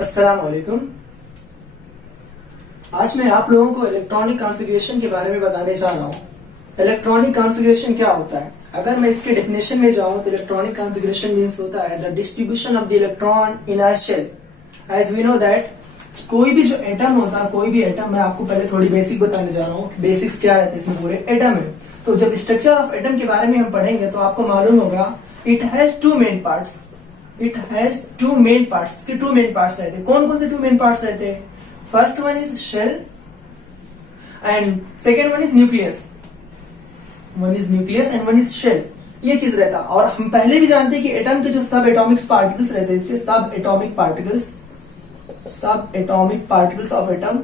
अस्सलाम वालेकुम। आज मैं आप लोगों को इलेक्ट्रॉनिक कॉन्फ़िगरेशन के बारे में बताने जा रहा हूँ। इलेक्ट्रॉनिक कॉन्फ़िगरेशन क्या होता है? अगर मैं इसके डेफिनेशन में जाऊं तो इलेक्ट्रॉनिक कॉन्फ़िगरेशन मींस होता है the distribution of the electron in a shell. As we know that कोई भी जो एटम होता है, कोई भी एटम, मैं आपको पहले थोड़ी बेसिक बताने जा रहा हूँ। बेसिक्स क्या रहते हैं इसमें? पूरे एटम है। तो जब स्ट्रक्चर ऑफ एटम के बारे में हम पढ़ेंगे तो आपको मालूम होगा it has two main parts. It has two main parts. इसके टू मेन पार्ट्स रहते हैं। कौन कौन से टू मेन पार्ट्स रहते हैं? First one is shell and second one is nucleus. One is nucleus and one is shell. ये चीज रहता है। और हम पहले भी जानते हैं कि एटम के जो सब एटॉमिक पार्टिकल्स रहते हैं, इसके सब एटॉमिक पार्टिकल्स ऑफ एटम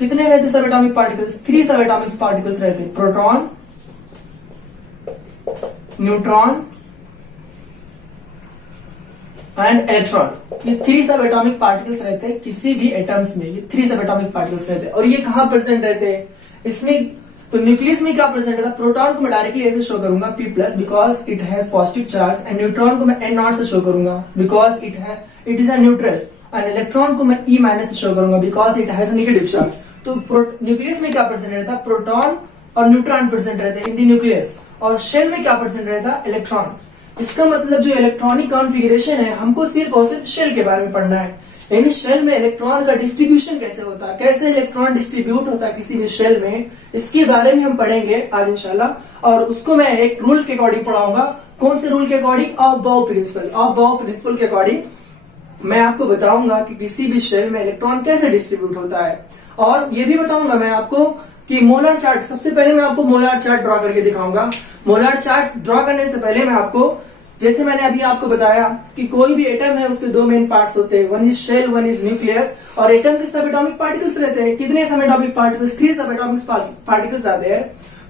कितने रहते हैं? सब एटॉमिक पार्टिकल्स, 3 सब एटॉमिक पार्टिकल्स रहते हैं। Proton, neutron and electron. ये 3 सब एटॉमिक पार्टिकल्स रहते हैं किसी भी एटम्स में। ये 3 सब एटॉमिक पार्टिकल्स रहते हैं। और ये कहां प्रेजेंट रहते हैं? इसमें तो न्यूक्लियस में क्या प्रेजेंट रहता है? प्रोटॉन को मैं डायरेक्टली ऐसे शो करूंगा P+ because it has positive charge, and neutron को मैं N0 से शो करूंगा because it is a neutral, and electron को मैं E- से शो करूंगा because it has negative charge. तो न्यूक्लियस में क्या प्रेजेंट रहता है? प्रोटॉन और न्यूट्रॉन प्रेजेंट रहते हैं इन द न्यूक्लियस। और शेल में क्या प्रेजेंट रहता है? इलेक्ट्रॉन। इसका मतलब जो इलेक्ट्रॉनिक कॉन्फ़िगरेशन है, हमको सिर्फ और सिर्फ शेल के बारे में पढ़ना है। यानी शेल में इलेक्ट्रॉन का डिस्ट्रीब्यूशन कैसे होता है, कैसे इलेक्ट्रॉन डिस्ट्रीब्यूट होता है किसी भी शेल में, इसके बारे में हम पढ़ेंगे आज इंशाल्लाह। और उसको मैं एक रूल के अकॉर्डिंग पढ़ाऊंगा। कौन से रूल के अकॉर्डिंग? ऑफ बाउ प्रिंसिपल। ऑफ बाउ प्रिंसिपल के अकॉर्डिंग मैं आपको बताऊंगा कि किसी भी शेल में इलेक्ट्रॉन कैसे डिस्ट्रीब्यूट होता है। और ये भी बताऊंगा मैं आपको कि मोलर चार्ट, सबसे पहले मैं आपको मोलर चार्ट ड्रॉ करके दिखाऊंगा। मोलर चार्ट ड्रॉ करने से पहले मैं आपको, जैसे मैंने अभी आपको बताया कि कोई भी एटम है उसके 2 मेन पार्ट्स होते हैं, one is shell, one is nucleus. और एटम के सब एटॉमिक पार्टिकल्स रहते हैं। कितने सब एटॉमिक पार्टिकल्स? 3 सब एटॉमिक पार्टिकल्स आते हैं।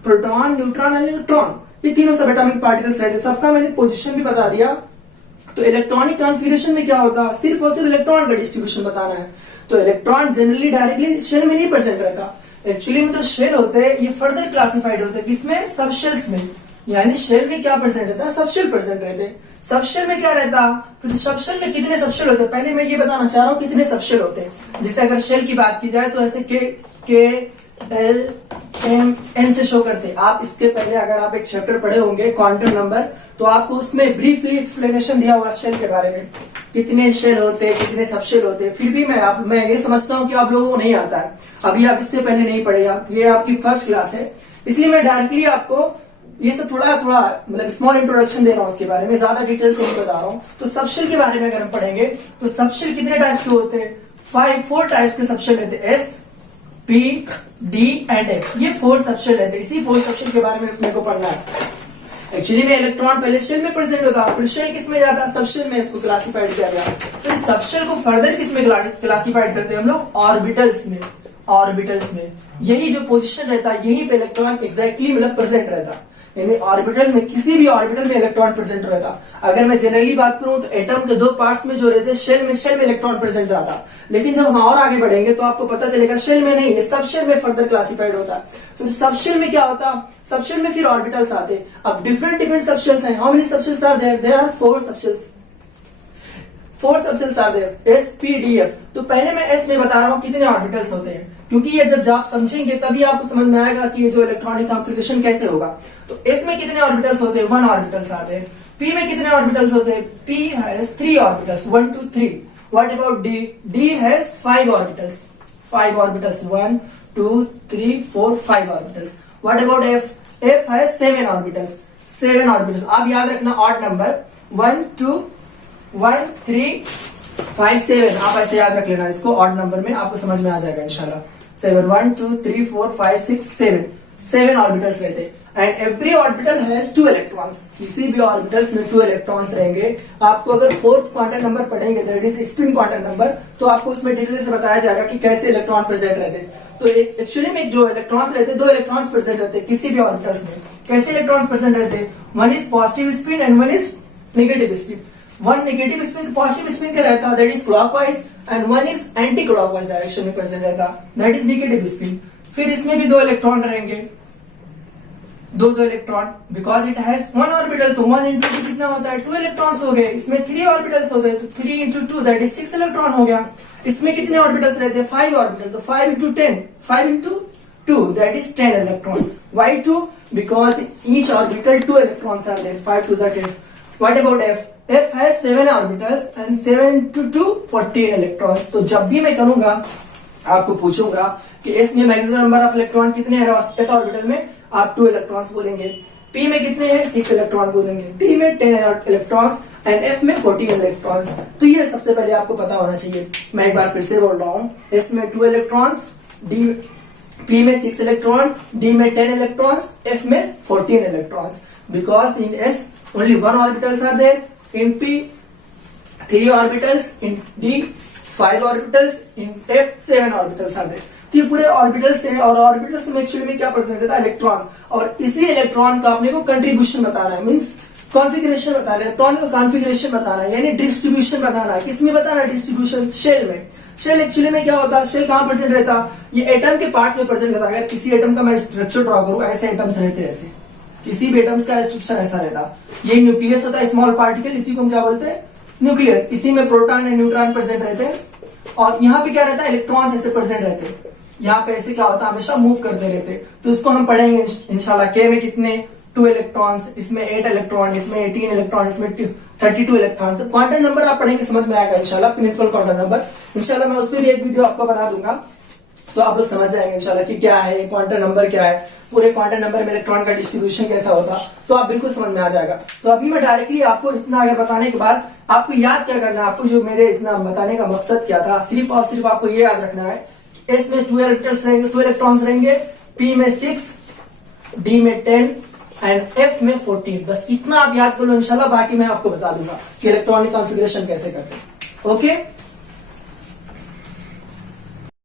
Proton, neutron and electron. ये तीनों सब एटॉमिक पार्टिकल्स रहते हैं। सबका मैंने पोजीशन भी बता दिया। तो इलेक्ट्रॉनिक कॉन्फ़िगरेशन में क्या होता है? सिर्फ और सिर्फ इलेक्ट्रॉन का डिस्ट्रीब्यूशन बताना है। तो इलेक्ट्रॉन जनरली डायरेक्टली शेल में नहीं प्रेजेंट रहता। एक्चुअली में तो शेल होते हैं, ये फर्दर क्लासिफाइड होते हैं किसमें? सब शेल्स में। यानी शेल में क्या प्रेजेंट रहता है? सब शेल प्रेजेंट रहते हैं। सब शेल में क्या रहता? फिर सब शेल में कितने सब शेल होते हैं? पहले मैं ये बताना चाह रहा हूँ कितने सब शेल होते हैं। जैसे अगर शेल की बात की जाए तो ऐसे K-L-M-N से शो करते हैं। आप इसके पहले अगर आप एक चैप्टर पढ़े होंगे क्वांटम नंबर, तो आपको उसमें ब्रीफली एक्सप्लेनेशन दिया हुआ शेल के बारे में, कितने शेल होते हैं, कितने सब शेल होते हैं। फिर भी मैं ये समझता हूँ कि आप लोगों को नहीं आता है, अभी आप इससे पहले नहीं पढ़े, आप ये आपकी फर्स्ट क्लास है, इसलिए मैं डायरेक्टली आपको ये सब थोड़ा मतलब स्मॉल इंट्रोडक्शन दे रहा हूँ उसके बारे में, ज्यादा डिटेल से नहीं बता रहा हूँ। तो सबशेल के बारे में अगर हम पढ़ेंगे तो सबशेल कितने टाइप्स के होते हैं? 4 टाइप्स के सबशेल रहते हैं। S, P, D and F। ये 4 सबशेल रहते हैं। इसी 4 सबशेल के बारे में अपने को पढ़ना है। एक्चुअली में इलेक्ट्रॉन पहले शेल में प्रेजेंट होता है, फिर शेल किस में जाता है? सबशेल में इसको क्लासिफाइड किया गया। फिर सबशेल को फर्दर किस में क्लासिफाइड करते हैं हम लोग? ऑर्बिटल्स में। ऑर्बिटल्स में यही जो पोजीशन रहता है, यही पे इलेक्ट्रॉन एग्जैक्टली मतलब प्रेजेंट रहता है। यानी ऑर्बिटल में, किसी भी ऑर्बिटल में इलेक्ट्रॉन प्रेजेंट रहता। अगर मैं जनरली बात करूं तो एटम के 2 पार्ट्स में जो रहते हैं, शेल में इलेक्ट्रॉन प्रेजेंट रहता। लेकिन जब हम और आगे बढ़ेंगे तो आपको पता चलेगा शेल में नहीं, ये सब शेल में फर्दर क्लासिफाइड होता है। फिर सब शेल में क्या होता? सब शेल में फिर ऑर्बिटल्स आते। अब डिफरेंट सबशेल्स हैं। How many subshells are there? There are 4 subshells. 4 subshells are there, S, P, D, F। तो पहले मैं S में बता रहा हूं कितने ऑर्बिटल्स होते हैं, क्योंकि ये जब आप समझेंगे तभी आपको समझ में आएगा कि ये जो इलेक्ट्रॉनिक कॉन्फ़िगरेशन कैसे होगा। तो S में कितने ऑर्बिटल्स होते हैं? 1 ऑर्बिटल्स आते हैं। P में कितने ऑर्बिटल्स होते हैं? P has 3 orbitals, 1 2 3। What about D? D has 5 orbitals, 5 orbitals, 1 2 3 4 5 orbitals. What about F? F has 7 orbitals, 7 orbitals. आप याद रखना ऑड नंबर 1 2 1 3 5 7, आप ऐसे याद रख लेना इसको। ऑड नंबर में आपको समझ में आ जाएगा इंशाल्लाह। 7 1 2 3 4 5 6 7 ऑर्बिटल्स रहते हैं। And every orbital has 2 electrons. किसी भी ऑर्बिटल्स में 2 इलेक्ट्रॉन्स रहेंगे। आपको अगर 4th क्वांटम नंबर पढ़ेंगे, that is spin quantum number, तो आपको उसमें डिटेल से बताया जाएगा कि कैसे इलेक्ट्रॉन प्रेजेंट रहते हैं। तो एक्चुअली में जो इलेक्ट्रॉन्स रहते हैं, 2 इलेक्ट्रॉन्स प्रेजेंट रहते हैं किसी भी ऑर्बिटल्स में। कैसे इलेक्ट्रॉन्स प्रेजेंट रहते हैं? One is positive spin and one is negative spin. One negative spin positive spin का रहता है, that is clockwise, and one is anti clockwise direction में प्रेजेंट रहता, दैट इज नेगेटिव स्पिन। फिर इसमें भी 2 इलेक्ट्रॉन रहेंगे। दो दो electron, because it has one orbital, तो 1 इंटू टू कितना होता है 2 इलेक्ट्रॉन्स हो गए। इसमें 3 ऑर्बिटल्स होते हैं, तो 3 इंटू 2 दैट इज 6 इलेक्ट्रॉन हो गया। इसमें कितने ऑर्बिटल्स रहते हैं 5 ऑर्बिटल, तो 5 into 10, 5 into 2 that is 10 electrons. Why 2? Because each orbital 2 electrons are there. 5 2s are 10. What about F? F has 7 orbitals and 7 to 2 14 electrons. तो जब भी मैं करूंगा आपको पूछूंगा कि S में मैक्सिमम नंबर ऑफ इलेक्ट्रॉन कितने हैं S ऑर्बिटल में, आप 2 इलेक्ट्रॉन्स बोलेंगे। P में कितने हैं 6 इलेक्ट्रॉन बोलेंगे, D में 10 इलेक्ट्रॉन्स एंड F में 14 इलेक्ट्रॉन्स। तो ये सबसे पहले आपको पता होना चाहिए। मैं एक बार फिर से बोल रहा हूँ, S में 2 इलेक्ट्रॉन्स, P में 6 इलेक्ट्रॉन, D में 10 इलेक्ट्रॉन्स, F में 14 electrons. Because in S only 1 orbitals are there, in P 3 orbitals, in D 5 orbitals, in F 7 orbitals are there. तो ये पूरे ऑर्बिटल्स हैं, और ऑर्बिटल्स में एक्चुअली में क्या परसेंट रहता है इलेक्ट्रॉन, और इसी इलेक्ट्रॉन का अपने को कंट्रीब्यूशन बताना है, मींस कॉन्फ़िगरेशन बताना है, इलेक्ट्रॉन का कॉन्फ़िगरेशन बताना है, यानी डिस्ट्रीब्यूशन बताना है। किसमें बताना है डिस्ट्रीब्यूशन? शेल में। शेल एक्चुअली में क्या होता है, शेल कहां प्रेजेंट रहता है, ये एटम के पार्ट्स में प्रेजेंट रहता है। अगर किसी एटम का मैं स्ट्रक्चर ड्रॉ करूं, ऐसे एटम्स रहते हैं, ऐसे किसी भी एटम्स का स्ट्रक्चर ऐसा रहता है। ये न्यूक्लियस होता है, स्मॉल पार्टिकल, इसी को हम क्या बोलते हैं न्यूक्लियस। इसी में प्रोटॉन एंड न्यूट्रॉन प्रेजेंट रहते हैं, और यहाँ पे क्या रहता है इलेक्ट्रॉन्स ऐसे प्रेजेंट रहते हैं। यहाँ पे ऐसे क्या होता है हमेशा मूव करते रहते। तो इसको हम पढ़ेंगे इंशाल्लाह। के में कितने 2 इलेक्ट्रॉन्स, इसमें 8 इलेक्ट्रॉन, इसमें 18 इलेक्ट्रॉन, इसमें 32 इलेक्ट्रॉन। क्वांटम नंबर आप पढ़ेंगे समझ में आएगा इंशाल्लाह, प्रिंसिपल क्वांटम नंबर। इंशाल्लाह मैं उस पर भी एक वीडियो आपको बना दूंगा, तो आप लोग समझ जाएंगे इंशाल्लाह कि क्या है क्वांटम नंबर, क्या है पूरे क्वांटम नंबर में इलेक्ट्रॉन का डिस्ट्रीब्यूशन कैसा होता, तो आप बिल्कुल समझ में आ जाएगा। तो अभी मैं डायरेक्टली आपको इतना आगे बताने के बाद आपको याद क्या करना है, आपको जो मेरे इतना बताने का मकसद क्या था, सिर्फ और सिर्फ आपको ये याद रखना है S में 2 ऑर्बिटल्स रहेंगे, 2 इलेक्ट्रॉन्स रहेंगे, P में 6, D में 10 एंड F में 14। बस इतना आप याद कर लो इंशाल्लाह, बाकी मैं आपको बता दूंगा कि इलेक्ट्रॉनिक कॉन्फ़िगरेशन कैसे करते हैं। ओके,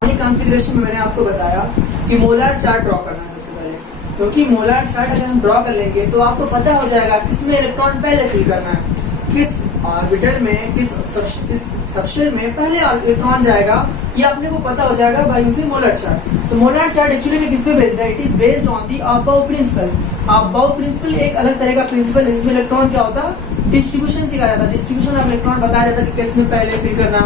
कॉन्फ़िगरेशन में मैंने आपको बताया कि मोलार चार्ट ड्रॉ करना है सबसे पहले, क्योंकि मोलार चार्ट अगर हम ड्रॉ कर लेंगे तो आपको पता हो जाएगा किसमें इलेक्ट्रॉन पहले फिल करना है, किस ऑर्बिटल में, किस सबशेल में पहले इलेक्ट्रॉन जाएगा, ये अपने को पता हो जाएगा बाय यूजिंग मोलर चार्ट। तो मोलर चार्ट एक्चुअली में किस पे बेस्ड है, it is based on the Aufbau principle. Aufbau principle एक अलग तरह का प्रिंसिपल, इसमें इलेक्ट्रॉन क्या होता है डिस्ट्रीब्यूशन सिखाया जाता है। डिस्ट्रीब्यूशन ऑफ इलेक्ट्रॉन बताया जाता है कि किसमें पहले फिल करना,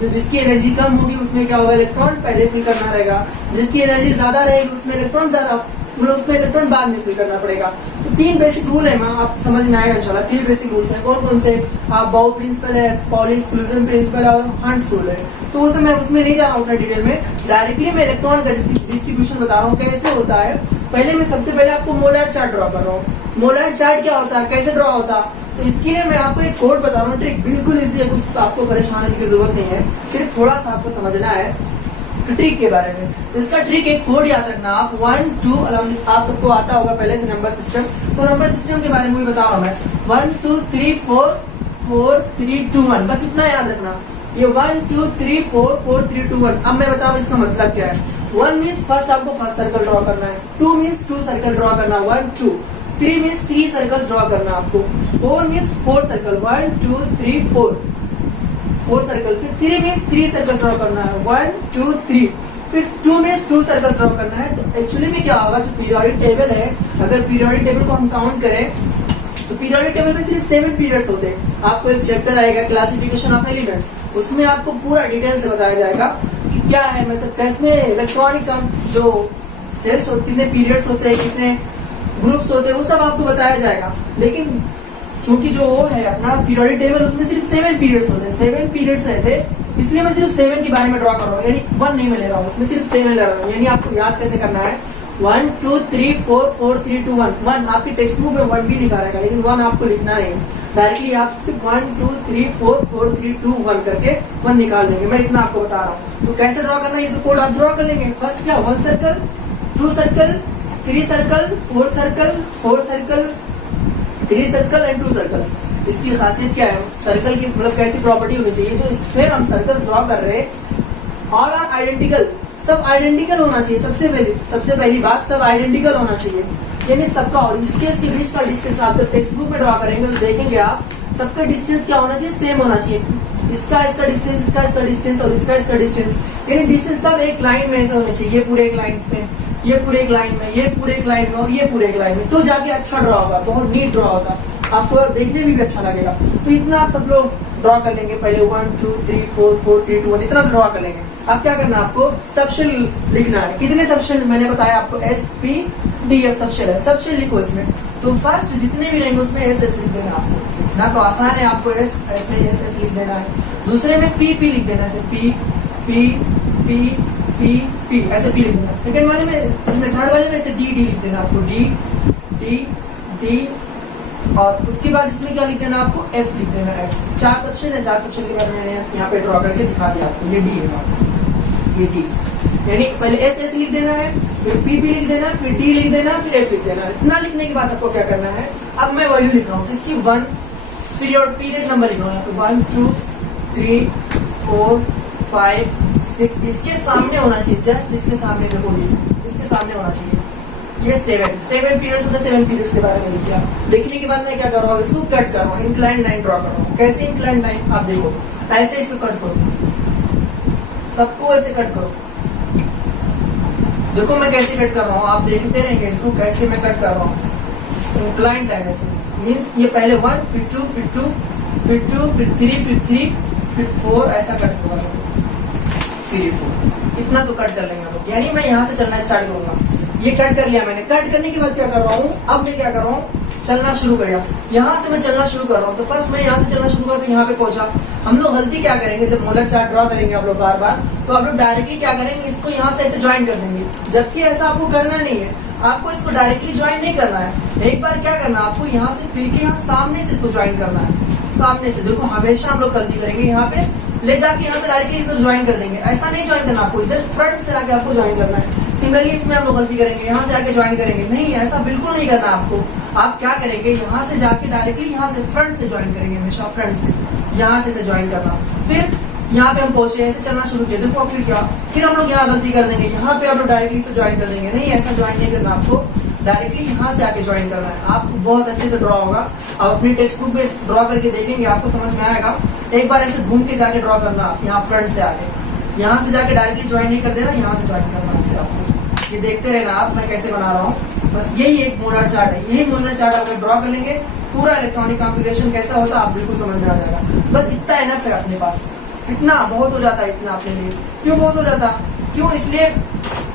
तो जिसकी एनर्जी कम होगी उसमें क्या होगा इलेक्ट्रॉन पहले फिल करना रहेगा, जिसकी एनर्जी ज्यादा रहेगी उसमें इलेक्ट्रॉन ज्यादा, मतलब उसमें इलेक्ट्रॉन बाद में फिल करना पड़ेगा। तो 3 बेसिक रूल है, आप समझ में आएगा इंशाल्लाह। 3 बेसिक रूल्स हैं, कौन कौन से, अबव प्रिंसिपल है, पॉली एक्सक्लूजन प्रिंसिपल और हंट्स रूल है। तो उसमें मैं उसमें नहीं जा रहा हूँ उतना डिटेल में, डायरेक्टली मैं इलेक्ट्रॉन का डिस्ट्रीब्यूशन बता रहा हूँ कैसे होता है। पहले मैं सबसे पहले आपको मोलर चार्ट ड्रॉ कर रहा हूँ। मोलर चार्ट क्या होता है, कैसे ड्रॉ होता है, तो इसके लिए मैं आपको एक कोड बता रहा हूँ, ट्रिक बिल्कुल इजी है, कुछ आपको परेशान होने की जरूरत नहीं है, सिर्फ थोड़ा सा आपको समझना है ट्रिक के बारे में। तो इसका ट्रिक एक कोड याद रखना आप 1 2, आप सबको आता होगा पहले से नंबर सिस्टम, तो नंबर सिस्टम के बारे में भी बता रहा हूँ मैं। 1 2 3 4 4 3 2 1, बस इतना याद रखना। ये 1 2 3 4 4 3 2 1। अब मैं बताऊँ इसका मतलब क्या है। 1 मीन्स फर्स्ट आपको फर्स्ट सर्कल ड्रॉ करना है, 2 मीन्स 2 सर्कल ड्रॉ करना, 1 2, 3 मीन्स 3 सर्कल्स ड्रॉ करना आपको, 4 मीन्स 4 सर्कल, 1 2 3 4 सर्कल, फिर 3 मीन्स 3 सर्कल्स ड्रॉ करना है, 1 2 3, फिर 2 मीन्स 2 सर्कल्स ड्रॉ करना है। तो एक्चुअली में क्या होगा, जो पीरियोडिक टेबल है, अगर पीरियोडिक टेबल को हम काउंट करें तो पीरियोडिक टेबल में सिर्फ 7 पीरियड्स होते हैं। आपको एक चैप्टर आएगा क्लासिफिकेशन ऑफ एलिमेंट्स, उसमें आपको पूरा डिटेल से बताया जाएगा कि क्या है, मतलब कैसे इलेक्ट्रॉनिक जो सेल्स होते हैं, कितने पीरियड्स होते हैं, कितने ग्रुप्स होते हैं, वो सब आपको बताया जाएगा। लेकिन चूंकि जो वो है अपना पीरियोडिक टेबल, उसमें सिर्फ 7 पीरियड्स होते हैं, 7 पीरियड्स रहते हैं, इसलिए मैं सिर्फ 7 के बारे में ड्रॉ कर रहा हूँ, यानी 1 नहीं मैं ले रहा हूँ, इसमें सिर्फ 7 ले रहा हूँ। यानी आपको याद कैसे करना है, 1 2 3 4 4 3 2 1। 1 आपकी टेक्स्ट बुक में 1 भी लिखा रहेगा, लेकिन 1 आपको लिखना नहीं, डायरेक्टली आप सिर्फ 1 2 3 4 4 3 2 1 करके 1 निकाल देंगे। मैं इतना आपको बता रहा हूँ। तो कैसे ड्रॉ करना है, ये तो कोड आप ड्रॉ कर लेंगे। फर्स्ट क्या, 1 circle, 2 circle, 3 circle, 4 circle, 4 circle, 3 circle and 2 circles. इसकी खासियत क्या है, सर्कल की मतलब कैसी प्रॉपर्टी होनी चाहिए, जो फिर हम सर्कल्स ड्रॉ कर रहे हैं ऑल आर आइडेंटिकल, सब आइडेंटिकल होना चाहिए। सबसे पहली बात, सब आइडेंटिकल होना चाहिए, यानी सबका, और इसके बीच का डिस्टेंस आप जब टेक्स्ट बुक में ड्रॉ करेंगे तो देखेंगे आप सबका डिस्टेंस क्या होना चाहिए, सेम होना चाहिए। इसका डिस्टेंस, इसका डिस्टेंस और इसका डिस्टेंस, यानी डिस्टेंस सब एक लाइन में ऐसे होने चाहिए, पूरे एक लाइन में। ये पूरे एक लाइन में, ये पूरे एक लाइन में और ये पूरे एक लाइन में, तो जाके अच्छा ड्रॉ होगा, बहुत नीट ड्रॉ होगा, आपको देखने में भी अच्छा लगेगा। तो इतना आप सब लोग ड्रॉ कर लेंगे पहले 1 2 3 4 4 3 2 1 इतना ड्रॉ कर लेंगे। अब क्या करना है, आपको सबशेल लिखना है। कितने सबशेल मैंने बताया आपको, SPDF सबशेल है, सबशेल लिखो इसमें। तो फर्स्ट जितने भी रहेंगे उसमें एस लिख देना आपको, ना तो आसान है, आपको एस ऐसे एस लिख देना है। दूसरे में PP लिख देना, ऐसे P P P P P ऐसे P लिख देना। सेकंड वाले में, इसमें थर्ड वाले में ऐसे D लिख देना आपको, D और उसके बाद इसमें क्या लिख देना आपको, F लिख देना है। 4 सेक्शन है, 4 सेक्शन के बाद मैंने यहाँ पे ड्रॉ करके दिखा दिया आपको, ये D है, ये D, यानी पहले S लिख देना है, फिर PP लिख देना, फिर D लिख देना, फिर F लिख देना। इतना लिखने के बाद आपको क्या करना है, अब मैं वैल्यू लिख रहा हूँ इसकी 1 पीरियड नंबर लिख रहा हूँ यहाँ पे 1 2 3 4 5 6 इसके सामने होना चाहिए, जस्ट इसके सामने देखो, इसके सामने होना चाहिए। ये 7 पीरियड्स होता है, 7 पीरियड्स के बारे में लिख दिया। लिखने के बाद मैं क्या कर रहा हूँ, इसको कट कर रहा हूँ, इंक्लाइन लाइन ड्रॉ कर रहा हूँ। कैसे इंक्लाइन लाइन, आप देखो ऐसे इसको कट करो, सबको ऐसे कट करो। देखो मैं कैसे कट कर रहा हूँ, आप देखते रहेंगे इसको कैसे मैं कट कर रहा हूँ। इंक्लाइन लाइन ऐसे मीन्स ये पहले 1 फिर 2 फिर 2 फिर 2 फिर 3 फिर 3 फिर 4 ऐसा कट करूंगा, 3 4 इतना तो कट कर लेंगे लोग। यानी मैं यहाँ से चलना स्टार्ट करूंगा। ये कट कर लिया मैंने, कट करने के बाद क्या कर रहा हूँ, अब मैं क्या कर रहा हूँ, चलना शुरू कर। यहाँ से मैं चलना शुरू कर रहा हूँ। तो फर्स्ट मैं यहाँ से चलना शुरू कर, तो यहाँ पे पहुंचा। हम लोग गलती क्या करेंगे, जब मोलर चार्ट ड्रॉ करेंगे आप लोग बार बार, तो आप लोग डायरेक्टली क्या करेंगे, इसको यहाँ से ऐसे ज्वाइन कर देंगे, जबकि ऐसा आपको करना नहीं है। आपको इसको डायरेक्टली ज्वाइन नहीं करना है। एक बार क्या करना है, आपको यहाँ से फिर के यहाँ सामने से इसको ज्वाइन करना है, सामने से। देखो हमेशा हम लोग गलती करेंगे, यहाँ पे ले जाके यहाँ पे डायरेक्टली इसे ज्वाइन कर देंगे। ऐसा नहीं ज्वाइन करना आपको, इधर फ्रंट से आके आपको ज्वाइन करना है। सिमिलरली इसमें हम लोग गलती करेंगे, यहाँ से आके ज्वाइन करेंगे, नहीं ऐसा बिल्कुल नहीं करना आपको। आप क्या करेंगे, यहाँ से जाके डायरेक्टली यहाँ से फ्रंट से ज्वाइन करेंगे, हमेशा फ्रंट से यहाँ से ज्वाइन करना। फिर यहाँ पे हम पहुंचे, ऐसे चलना शुरू किया, देखो फिर क्या, फिर हम लोग यहाँ गलती कर देंगे, यहाँ पे आप लोग डायरेक्टली से ज्वाइन कर देंगे, नहीं ऐसा ज्वाइन नहीं करना आपको, डायरेक्टली यहाँ से आके ज्वाइन करना है। आपको बहुत अच्छे से ड्रॉ होगा, आप अपनी टेक्स्ट बुक में ड्रॉ करके देखेंगे, आपको समझ में आएगा। एक बार ऐसे घूम के जाके ड्रॉ करना, आप यहाँ फ्रंट से आके, यहाँ से जाके डायरेक्टली ज्वाइन नहीं कर देना, यहाँ से ज्वाइन करना इससे आपको। ये देखते रहना आप, मैं कैसे बना रहा हूँ। बस यही एक मोलर चार्ट है, यही मोलर चार्ट अगर ड्रॉ कर लेंगे, पूरा इलेक्ट्रॉनिक कॉन्फ़िगरेशन कैसा होता है आप बिल्कुल समझ में आ जाएगा। बस इतना इनफ है अपने पास, इतना बहुत हो जाता है, इतना अपने लिए। क्यों बहुत हो जाता, क्यों, इसलिए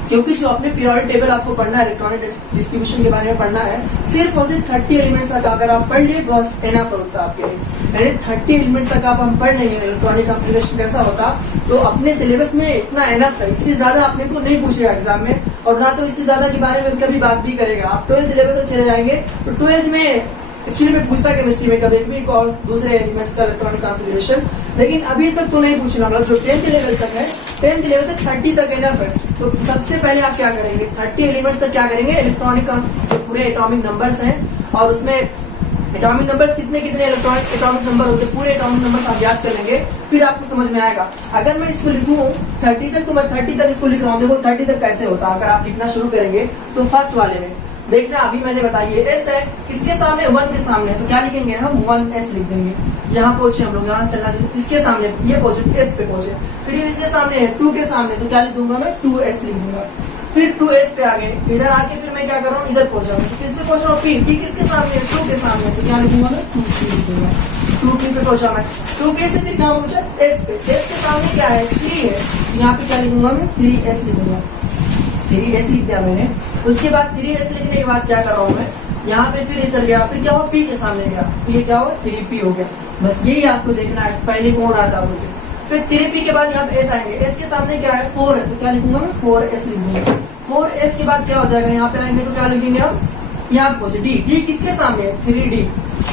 क्योंकि जो अपने पीरियोडिक टेबल आपको पढ़ना है, इलेक्ट्रॉनिक डिस्ट्रीब्यूशन के बारे में पढ़ना है, सिर्फ और सिर्फ 30 एलिमेंट्स तक अगर आप पढ़ लिए बस इनफ होता है आपके लिए। यानी 30 एलिमेंट्स तक आप हम पढ़ लेंगे इलेक्ट्रॉनिक कॉन्फ़िगरेशन कैसा होता, तो अपने सिलेबस में इतना इनफ है। इससे ज्यादा अपने को नहीं पूछेगा एग्जाम में, और ना तो इससे ज्यादा के बारे में कभी बात भी करेगा। आप 12th लेवल तक चले जाएंगे, तो 12th में एक्चुअली में पूछता केमिस्ट्री में कभी और दूसरे एलिमेंट्स का इलेक्ट्रॉनिक कॉन्फ़िगरेशन, लेकिन अभी तक तो नहीं पूछना। मतलब जो 10th लेवल तक है, 10th लेवल तक 30 तक इनफ है। तो सबसे पहले आप क्या करेंगे, 30 एलिमेंट्स तक क्या करेंगे, इलेक्ट्रॉनिक जो पूरे एटॉमिक नंबर्स हैं, और उसमें एटॉमिक नंबर्स कितने कितने इलेक्ट्रॉनिक एटॉमिक नंबर होते हैं, पूरे एटॉमिक नंबर्स आप याद कर लेंगे, फिर आपको समझ में आएगा। अगर मैं इसको लिखूं 30 तक, तो मैं 30 तक इसको लिख रहा हूँ। देखो 30 तक कैसे होता, अगर आप लिखना शुरू करेंगे तो फर्स्ट वाले में देखना, अभी मैंने बताइए एस है, किसके सामने, 1 के सामने, तो क्या लिखेंगे हम, 1S लिख देंगे। यहाँ पहुंचे हम लोग, यहाँ से चलना, इसके सामने ये पहुंचे, एस पे पहुंचे। फिर इसके सामने 2 के सामने, तो क्या लिख दूंगा मैं, 2S लिख दूंगा। फिर 2S पे आगे, इधर आके फिर मैं क्या कर रहा हूँ, इधर पहुंचा हूँ, किस पे पहुंच रहा हूँ, P किसके सामने, 2 के सामने, तो क्या लिखूंगा मैं, 2P लिख दूंगा। 2P पे पहुंचा मैं, 2K से फिर क्या पहुंचा, S पे, S के सामने क्या है, 3 है, यहाँ पे क्या लिखूंगा मैं, 3S लिखूंगा। 3S लिख दिया मैंने। उसके बाद 3S लिखने के बाद क्या कर रहा हूँ मैं, यहाँ पे फिर इधर गया, फिर क्या हुआ, P के सामने गया, तो ये क्या हुआ, 3P हो गया। बस यही आपको देखना है, पहले कौन आता है। फिर 3P के बाद यहाँ पे S आएंगे, S के सामने क्या है, 4 है, तो क्या लिखूंगा मैं, 4S लिख दूंगा। 4S के बाद क्या हो जाएगा, यहाँ पे आएंगे तो क्या लिखेंगे हम, यहाँ पे पहुंचे D किसके सामने है, 3D।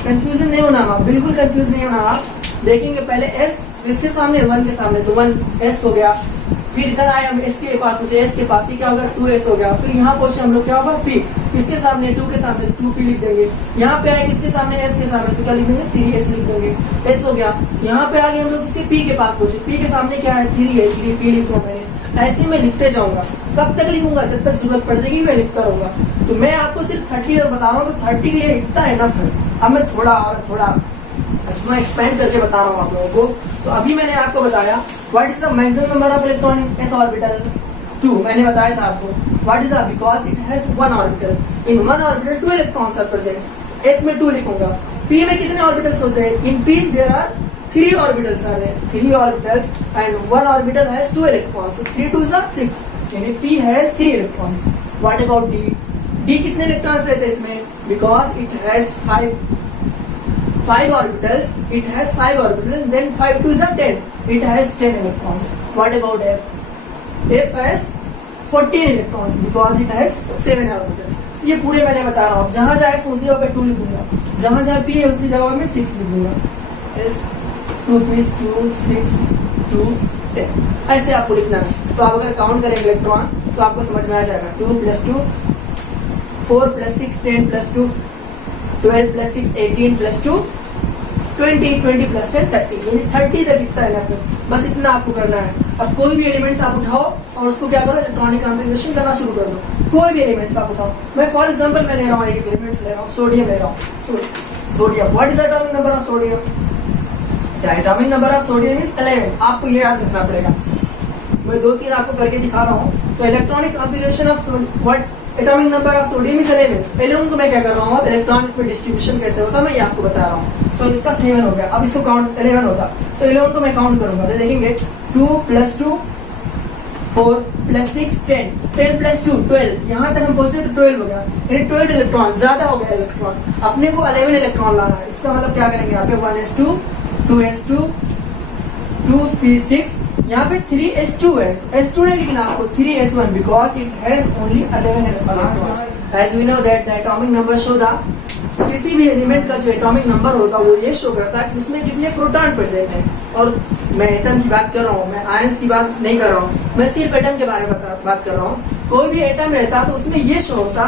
कंफ्यूजन नहीं होना आप, बिल्कुल कंफ्यूज नहीं होना आप। देखेंगे पहले S इसके सामने, 1 के सामने, तो 1S हो गया। फिर इधर आए हम S के पास पहुंचे, S के पास ही क्या होगा, 2S हो गया। फिर यहाँ पहुंचे हम लोग, क्या होगा, P इसके सामने, 2 के सामने, 2P लिख देंगे। यहाँ पे आए किसके सामने, S के सामने, तो क्या लिख देंगे, 3S लिख देंगे, S हो गया। यहाँ पे आगे हम लोग इसके P के पास पहुंचे, P के सामने क्या है, 3 है, 3P लिखूंगा मैंने। ऐसे मैं लिखते जाऊंगा, कब तक लिखूंगा, जब तक जरूरत पड़ जाएगी मैं लिखता रहूंगा। तो मैं आपको सिर्फ 30 तक बता रहा हूँ, तो 30 के लिए इतना इनफ है। अब मैं थोड़ा इसमें एक्सपेंड करके बता रहा हूँ आप लोगों को। तो अभी मैंने आपको बताया what is the maximum number of electron S orbital, 2 मैंने बताया था आपको. What is that? Because it has one orbital. In one orbital 2 electrons are present. S में 2 लिखूंगा. पी में कितने ऑर्बिटल्स होते हैं? In P there are 3 orbitals are there. 3 orbitals and one orbital has 2 electrons. So 3 2s are 6. यानी P has 3 electrons. What about D? D कितने electrons रहते हैं इसमें? Because it has 5 orbitals. It has 5 orbitals. Then 5 2s are 10. It has 10 electrons. What about F? F has 14 electrons because it has 7 orbitals. ये पूरे मैंने बता रहा हूँ. जहां जाए उसी जगह पे 2 लिखूंगा. जहां जहां P है उसी जगह में 6 लिखूंगा. S 2 P's 2 6 2 10 ऐसे आपको लिखना है. तो आप अगर काउंट करेंगे इलेक्ट्रॉन तो आपको समझ में आ जाएगा. 2 + 2 4 + 6 10 + 2 12 + 6 18 + 2 20 20 + 10 30. यानी 30 तक इतना है. बस इतना आपको करना है. अब कोई भी एलिमेंट्स आप उठाओ और उसको क्या करो, इलेक्ट्रॉनिक कॉन्फ़िगरेशन करना शुरू कर दो. कोई भी एलिमेंट्स आप उठाओ. मैं फॉर एग्जांपल मैं ले रहा हूँ एक एलिमेंट्स ले रहा हूँ, सोडियम ले रहा हूँ. Sodium. What is the atomic number of sodium? The atomic number of sodium is 11. आपको ये याद रखना पड़ेगा. मैं 2-3 आपको करके दिखा रहा हूँ. तो electronic configuration of what atomic number of sodium is 11. 11 को मैं क्या कर रहा हूँ, इलेक्ट्रॉनिक्स में डिस्ट्रीब्यूशन कैसे होता है मैं ये आपको बता रहा हूँ. तो इसका 7 हो गया. अब इसको काउंट 11 होता तो 11 को मैं काउंट करूंगा तो देखेंगे 2 + 2 4 + 6 10 10 + 2 12. यहाँ तक हम पहुंचे तो 12 हो गया. यानी 12 इलेक्ट्रॉन ज्यादा हो गया. इलेक्ट्रॉन अपने को 11 इलेक्ट्रॉन लाना है. इसका मतलब क्या करेंगे, यहाँ पे 1s2 2s2 2p6. यहाँ पे 3s2 है. s2 नहीं लिखना आपको, 3s1 because it has only 11 electrons. As we know that the atomic number show the किसी भी एलिमेंट का जो एटॉमिक नंबर होता है वो ये शो करता है कि उसमें कितने प्रोटॉन प्रेजेंट है. और मैं एटम की बात कर रहा हूँ, मैं आयंस की बात नहीं कर रहा हूँ. मैं सिर्फ एटम के बारे में बात कर रहा हूँ. कोई भी एटम रहता तो उसमें ये शो होता,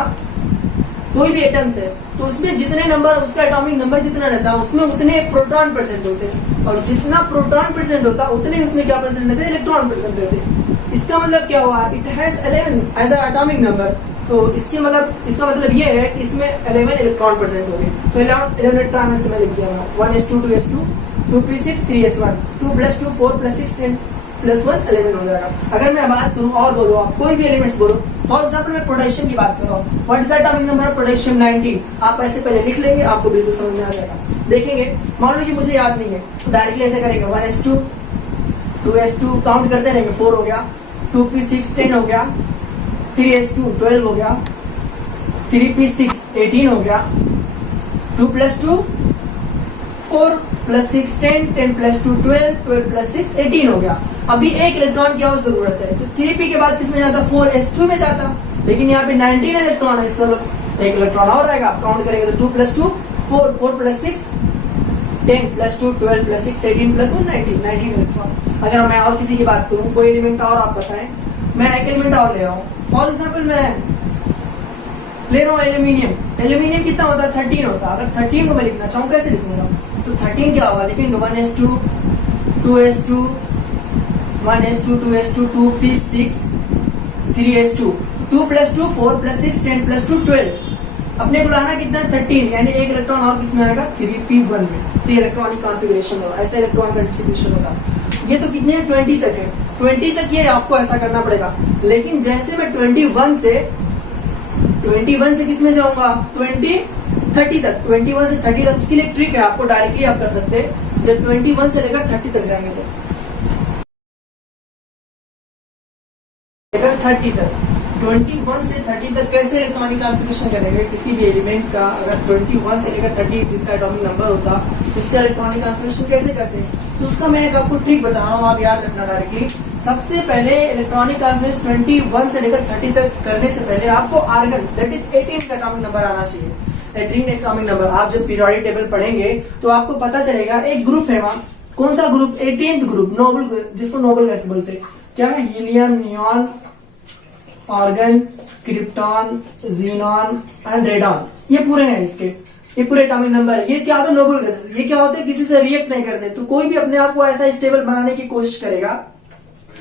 कोई भी एटम से तो उसमें जितने नंबर, उसका एटॉमिक नंबर जितना रहता है उसमें उतने प्रोटॉन प्रेजेंट होते. और जितना प्रोटॉन प्रेजेंट होता उतने उसमें क्या प्रेजेंट रहते, इलेक्ट्रॉन प्रेजेंट रहते. इसका मतलब क्या हुआ, it has 11 as a atomic number. तो इसका मतलब ये है कि इसमें 11 इलेक्ट्रॉन प्रेजेंट हो गए. तो 11 इलेक्ट्रॉन ऐसे मैं लिख दिया 1s2 2s2 2p6 3s1 2 + 2 4 + 6 10 + 1 11 हो जाएगा. अगर मैं बात करूं और बोलो, आप कोई भी एलिमेंट्स बोलो. फॉर एग्जाम्पल मैं पोटेशियम की बात कर रहा हूँ. What is the atomic number of potassium? 19. आप ऐसे पहले लिख लेंगे, आपको बिल्कुल समझ में आ जाएगा. देखेंगे, मान लो कि मुझे याद नहीं है तो डायरेक्टली ऐसे करेंगे 1s2 2s2 काउंट करते रहेंगे. 4 हो गया, 2p6 10 हो गया, 3s2 12 हो गया, 3p6 18 हो गया, 2 + 2 4 + 6 10 10 + 2 12 12 + 6 18 हो गया. अभी एक इलेक्ट्रॉन की और जरूरत है. तो 3p के बाद किसमें जाता, 4s2 में जाता. लेकिन यहाँ पे 19 इलेक्ट्रॉन है, इसका मतलब एक इलेक्ट्रॉन और आएगा. काउंट करेंगे तो 2 + 2 4 4 + 6 10 + 2 12 + 6 18 + 1 19 इलेक्ट्रॉन. अगर मैं और किसी की बात करूँ, कोई एलिमेंट और आप बताएं. मैं एक एलिमेंट और ले रहा हूँ. फॉर एग्जाम्पल मैं ले रहा हूँ एल्यूमिनियम. एल्यूमिनियम कितना होता है, 13 होता है. अगर 13 को मैं लिखना चाहूँ कैसे लिखूंगा, तो 13 क्या होगा, लिखेंगे 1s2 2s2 1s2 2s2 2p6 3s2 2 + 2 4 + 6 10 + 2 12. अपने को लाना कितना, 13. यानी एक इलेक्ट्रॉन और किसमें आएगा, 3p1 में. तो इलेक्ट्रॉनिक कॉन्फ़िगरेशन होगा. ऐसा इलेक्ट्रॉन का डिस्ट्रीब्यूशन होगा. ये तो कितने 20 तक है. 20 तक ये आपको ऐसा करना पड़ेगा. लेकिन जैसे मैं 21 से किस में जाऊंगा, 30 तक. 21 से 30 तक उसके लिए ट्रिक है, आपको डायरेक्टली आप कर सकते हैं. जब 21 से लेकर 30 तक जाएंगे तो लेकर 30 तक 21 से 30 तक कैसे इलेक्ट्रॉनिक कॉन्फ़िगरेशन करेंगे किसी भी एलिमेंट का. अगर 21 से लेकर 30 जिसका एटॉमिक नंबर होता, उसका इलेक्ट्रॉनिक कॉन्फ़िगरेशन कैसे करते हैं, तो उसका मैं एक आपको ट्रिक बता रहा हूँ, आप याद रखना डायरेक्टली. सबसे पहले इलेक्ट्रॉनिक कॉन्फ़िगरेशन 21 से लेकर 30 तक करने से पहले आपको आर्गन दैट इज 18 का एटॉमिक नंबर आना चाहिए. 18 एटॉमिक नंबर. आप जब पीरियोडिक टेबल पढ़ेंगे तो आपको पता चलेगा एक ग्रुप है वहां. कौन सा ग्रुप, 18th ग्रुप, नोबल, जिसको नोबल गैस बोलते हैं. क्या है, helium, neon, organ, krypton, xenon and radon. ये पूरे हैं इसके, ये पूरे एटॉमिक नंबर है. ये क्या होता है, नोबल गैसेस. ये क्या होते हैं, किसी से रिएक्ट नहीं करते. तो कोई भी अपने आप को ऐसा स्टेबल बनाने की कोशिश करेगा.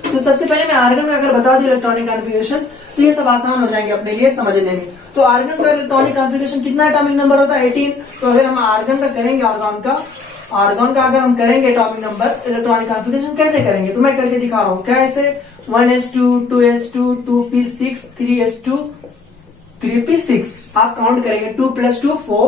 तो सबसे पहले मैं आर्गन में अगर बता दूं इलेक्ट्रॉनिक कॉन्फ़िगरेशन तो ये सब आसान हो जाएंगे अपने लिए समझने में. तो आर्गन का इलेक्ट्रॉनिक कॉन्फ़िगरेशन कितना एटॉमिक नंबर होता है, 18. तो अगर हम आर्गन का करेंगे, आर्गन का अगर हम करेंगे एटॉमिक नंबर इलेक्ट्रॉनिक कॉन्फ़िगरेशन कैसे करेंगे, तो मैं करके दिखा रहा हूँ. क्या ऐसे 1s2, 2s2, 2p6, 3s2, 3p6। आप काउंट करेंगे 2 + 2 4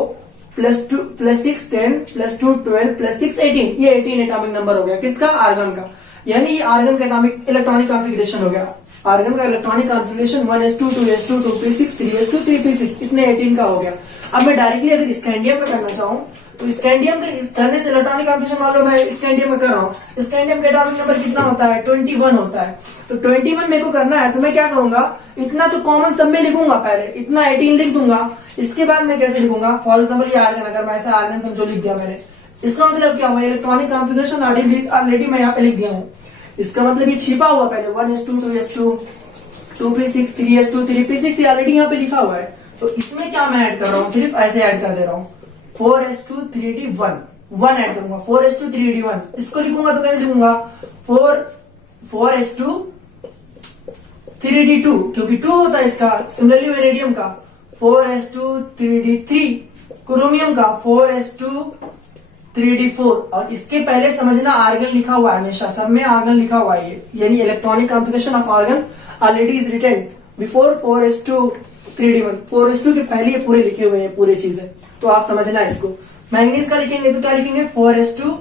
+2 +6 10 +2 12 +6 18। ये 18 एटॉमिक नंबर हो गया किसका? आर्गन का। यानी ये आर्गन का एटॉमिक इलेक्ट्रॉनिक कॉन्फ़िगरेशन हो गया। आर्गन का electronic configuration 1s2, 2s2, 2p6, 3s2, 3p6 इतने 18 का हो गया। अब मैं डायरेक्टली अगर स्कैंडियम का करना चाहूँ तो स्कैंडियम करने से इलेक्ट्रॉनिक कॉन्फ़िगरेशन मान लो मैं स्कैंडियम में कर रहा हूँ। स्कैंडियम का एटॉमिक नंबर कितना होता है? 21 होता है। तो 21 मेरे को करना है तो मैं क्या करूंगा, इतना तो कॉमन सब में लिखूंगा, पहले इतना 18 लिख दूंगा। इसके बाद मैं कैसे लिखूंगा? फॉर एग्जाम्पल ये आर्गन, अगर मैं ऐसा आर्गन समझो लिख दिया मैंने, इसका मतलब क्या हुआ? इलेक्ट्रॉनिक कॉन्फ़िगरेशन ऑलरेडी मैं यहाँ पे लिख दिया हूँ। इसका मतलब ये छिपा हुआ पहले 1s2, 2s2, 2p6, 3s2, 3p6 ये ऑलरेडी यहाँ पे लिखा हुआ है। तो इसमें क्या मैं ऐड कर रहा हूँ? सिर्फ ऐसे ऐड कर दे रहा हूँ 4s2 3d1 1 ऐड करूंगा 4s2 3d1। इसको लिखूंगा तो कैसे लिखूंगा? 4s2 3d2 क्योंकि 2 होता है इसका। सिमिलरली वेनेडियम का 4s2 3d3, क्रोमियम का 4s2 3d4। और इसके पहले समझना आर्गन लिखा हुआ है, हमेशा सब में आर्गन लिखा हुआ है। यानी electronic configuration of argon already is written before 4s2 3d1। 4s2 के पहले ये पूरे लिखे हुए हैं पूरे चीजें, तो आप समझना इसको। मैंगनीज का लिखेंगे तो क्या लिखेंगे? 4s2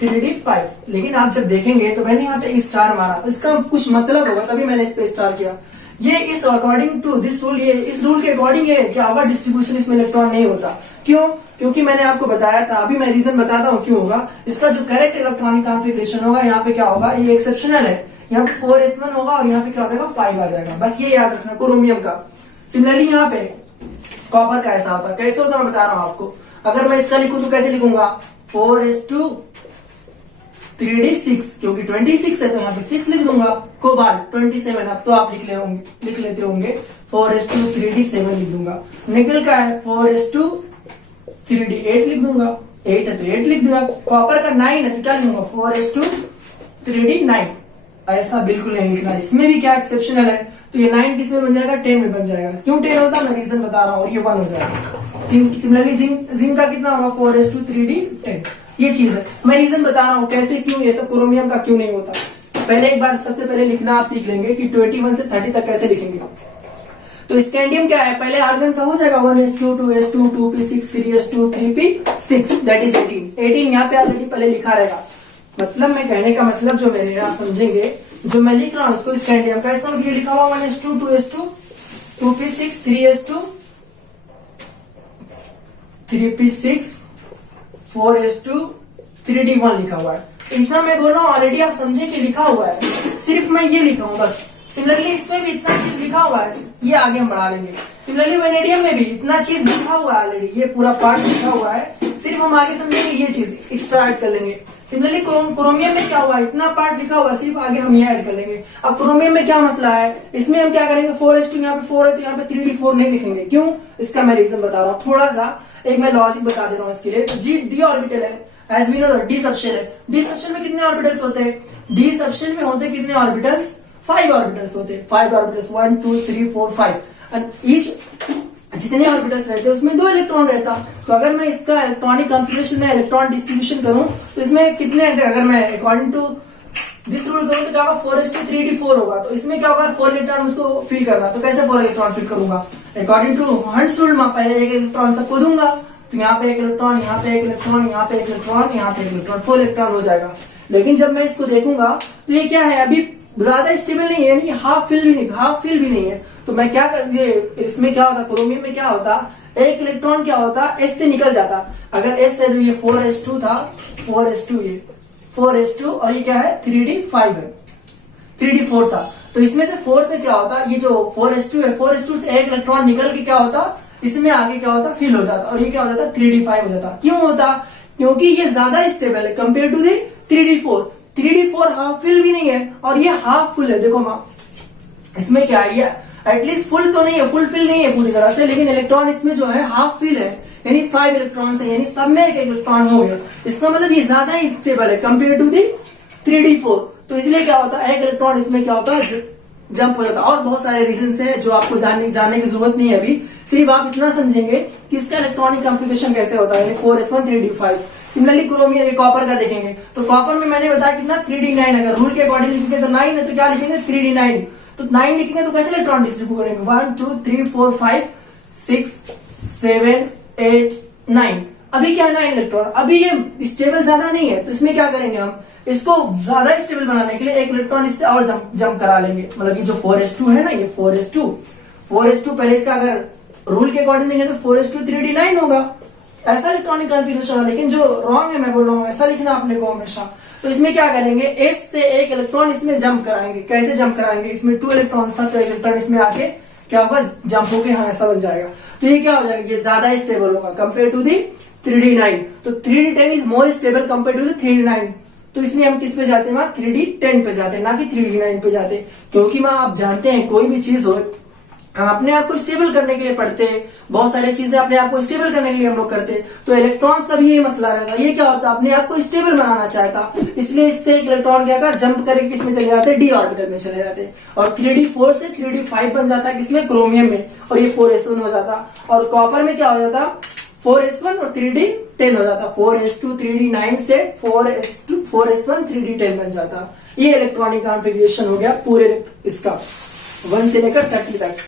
3d5। लेकिन आप जब देखेंगे तो मैंने यहाँ पे एक स्टार मारा तो इसका कुछ मतलब होगा, तभी मैंने इस पे स्टार किया। ये इस अकॉर्डिंग टू दिस रूल, ये इस रूल के अकॉर्डिंग है कि आवर डिस्ट्रीब्यूशन इसमें इलेक्ट्रॉन नहीं होता। क्यों? क्योंकि मैंने आपको बताया था, अभी मैं रीजन बताता हूँ क्यों होगा। इसका जो करेक्ट इलेक्ट्रॉनिक कॉन्फ़िगरेशन होगा यहाँ पे क्या होगा? ये एक्सेप्शनल है। यहाँ पे 4s1 होगा और यहाँ पे क्या हो जाएगा? 5 आ जाएगा। बस ये याद रखना क्रोमियम का। सिमिलरली यहाँ पे कॉपर का ऐसा होता है। कैसे होता है मैं बता रहा हूं आपको। अगर मैं इसका लिखूं तो कैसे लिखूंगा? 4s2 3d6 क्योंकि 26 है तो यहाँ पे 6 लिख दूंगा। कोबाल्ट 27, अब तो आप लिख लेते होंगे 4s2 3d7 लिख दूंगा। निकल का है 4s2 3d8 लिख दूंगा। 8 है तो 8 लिख दूंगा। कॉपर का 9 है तो क्या लिखूंगा? 4s2 3d9। ऐसा बिल्कुल नहीं लिखना। इसमें भी क्या एक्सेप्शनल है, तो ये 9 किस में बन जाएगा? 10 में बन जाएगा। क्यों 10 होता है मैं रीजन बता रहा हूँ, और ये 1 हो जाएगा। सिमिलरली जिंक का कितना होगा? 4s2 3d10। ये चीज है, मैं रीजन बता रहा हूँ कैसे, क्यों ये सब क्रोमियम का क्यों नहीं होता। पहले एक बार सबसे पहले लिखना आप सीख लेंगे कि 21 से 30 तक कैसे लिखेंगे। तो स्कैंडियम क्या है? पहले आर्गन का हो जाएगा 1s2 2s2 2p6 3s2 3p6 that is 18 यहाँ पे ऑलरेडी पहले लिखा रहेगा। मतलब मैं कहने का मतलब जो मेरे यहाँ समझेंगे, जो मैं लिख रहा हूँ उसको स्कैंडियम का, इसका मतलब ये लिखा हुआ 1s2 2s2 2p6 3s2 3p6 4s2 3d1 लिखा हुआ है। इतना मैं बोल रहा हूँ ऑलरेडी आप समझे कि लिखा हुआ है, सिर्फ मैं ये लिखा हूँ बस। सिमिलरली इसमें भी इतना चीज लिखा हुआ है, ये आगे हम बढ़ा लेंगे। सिमिलरली वेनेडियम में भी इतना चीज लिखा हुआ है ऑलरेडी, ये पूरा पार्ट लिखा हुआ है, सिर्फ हम आगे समझेंगे ये चीज एक्स्ट्रा ऐड कर लेंगे। सिमिलरली क्रोमियम में क्या हुआ है? इतना पार्ट लिखा हुआ है, सिर्फ आगे हम ये ऐड कर लेंगे। अब क्रोमियम में क्या मसला है? इसमें हम क्या करेंगे? 4s2 यहाँ पे 4 है तो यहाँ पे 3d4 नहीं लिखेंगे। क्यों? इसका मैं रीजन बता रहा हूँ। थोड़ा सा एक मैं लॉजिक बता दे रहा हूँ इसके लिए। तो डी ऑर्बिटल है, as we know D subshell है। डी सबशेल में कितने ऑर्बिटल्स होते हैं? डी सबशेल में होते कितने ऑर्बिटल्स? 5 ऑर्बिटल्स होते हैं। 5 ऑर्बिटल्स 1 2 3 4 5 एंड ईच जितने ऑर्बिटल्स रहते हैं उसमें 2 इलेक्ट्रॉन रहता। तो अगर मैं इसका इलेक्ट्रॉनिक कॉन्फ़िगरेशन में इलेक्ट्रॉन डिस्ट्रीब्यूशन करूं तो इसमें कितने, अगर मैं अकॉर्डिंग टू दिस रूल करूं तो क्या होगा? 4s2 3d4 होगा। तो इसमें क्या होगा? 4 इलेक्ट्रॉन उसको फिल करना। तो कैसे 4 इलेक्ट्रॉन फिल करूंगा? अकॉर्डिंग टू हंट्स रूल में पहले एक इलेक्ट्रॉन सबको दूंगा, तो यहाँ पे एक इलेक्ट्रॉन, यहाँ पे एक इलेक्ट्रॉन, यहाँ पे एक इलेक्ट्रॉन, यहाँ पे एक इलेक्ट्रॉन, 4 इलेक्ट्रॉन हो जाएगा। लेकिन जब मैं इसको देखूंगा तो ये क्या है? अभी ज्यादा स्टेबल नहीं है, यानी हाफ फिल भी नहीं है। तो मैं क्या कर, ये इसमें क्या होता? क्रोमियम में क्या होता? एक इलेक्ट्रॉन क्या होता? S से निकल जाता। अगर S है जो ये 4s2 था, 4s2 ये 4s2 और ये क्या है? 3d5 है, 3d4 था। तो इसमें से 4 से क्या होता? ये जो 4s2 है, 4s2 से एक इलेक्ट्रॉन निकल के क्या होता? इसमें आगे क्या होता? फिल हो जाता और ये क्या हो जाता? 3d5 हो जाता। क्यों होता? क्योंकि ये ज्यादा स्टेबल है compare to the 3d4। 3d4 half fill भी नहीं है और ये हाफ फुल है। देखो मां, इसमें क्या है? ये एटलीस्ट फुल तो नहीं है, फुल फिल नहीं है पूरी तरह से, लेकिन इलेक्ट्रॉन इसमें जो है हाफ फिल है, यानी 5 इलेक्ट्रॉन है, यानी सब में एक इलेक्ट्रॉन हो गया। इसका मतलब ये ज्यादा ही स्टेबल है कंपेयर टू दी 3d4। तो इसलिए क्या होता है? एक इलेक्ट्रॉन इसमें क्या होता है? जंप हो जाता है। और बहुत सारे रीजन है जो आपको जानने की जरूरत नहीं है अभी, सिर्फ आप इतना समझेंगे कि इसका इलेक्ट्रॉनिक कॉन्फ़िगरेशन कैसे होता है, 4s1 3d5। Similarly chromium copper का देखेंगे तो कॉपर में मैंने बताया कितना 3d9, अगर रूल के अकॉर्डिंग लिखेंगे तो 9 है, तो क्या लिखेंगे 3d9, तो 9 लिखेंगे तो कैसे इलेक्ट्रॉन डिस्ट्रीब्यूट करेंगे 1 2 3 4 5 6 7 8 9। अभी क्या है 9 इलेक्ट्रॉन, अभी ये स्टेबल ज्यादा नहीं है, तो इसमें क्या करेंगे हम इसको ज्यादा स्टेबल बनाने के लिए एक इलेक्ट्रॉन इससे और जंप करा लेंगे, मतलब ये जो 4s2 है ना, ये 4s2 पहले इसका अगर रूल के अकॉर्डिंग देंगे तो 4s2 3d9 होगा, ऐसा इलेक्ट्रॉनिक कॉन्फ़िगरेशन है। लेकिन जो रॉन्ग है मैं बोल रहा हूँ ऐसा लिखना आपने को हमेशा। तो इसमें क्या करेंगे s से एक इलेक्ट्रॉन इसमें जंप कराएंगे, कैसे जंप कराएंगे, इसमें 2 इलेक्ट्रॉन्स था तो एक इलेक्ट्रॉन इसमें आके क्या होगा जंप होके हाँ ऐसा बन जाएगा, तो ये क्या हो जाएगा, ये ज्यादा स्टेबल होगा कंपेयर टू दी 3d9। तो 3d10 is more stable compare to the 3d9, तो इसलिए हम किस पे जाते हैं, 3d10 पे जाते हैं, ना कि 3d9 पे जाते हैं। क्योंकि आप जानते हैं कोई भी चीज हो हम अपने आप को स्टेबल करने के लिए पढ़ते हैं, बहुत सारी चीजें अपने आप को स्टेबल करने के लिए हम लोग करते हैं। तो इलेक्ट्रॉन्स का भी यही मसला रहता है, ये क्या होता है अपने आप को स्टेबल बनाना चाहता, इसलिए इससे एक इलेक्ट्रॉन क्या कर जंप करके किसमें चले जाते हैं, डी ऑर्बिटल में चले जाते हैं, और 3d4 से 3d5 बन जाता है किसमें, क्रोमियम में, और ये 4s1 हो जाता। और कॉपर में क्या हो जाता 4s1 और 3d10 हो जाता, 4s2 3d9 से 4s1 3d10 बन जाता। ये इलेक्ट्रॉनिक कॉन्फ़िगरेशन हो गया पूरे इसका 1 से लेकर 30 तक।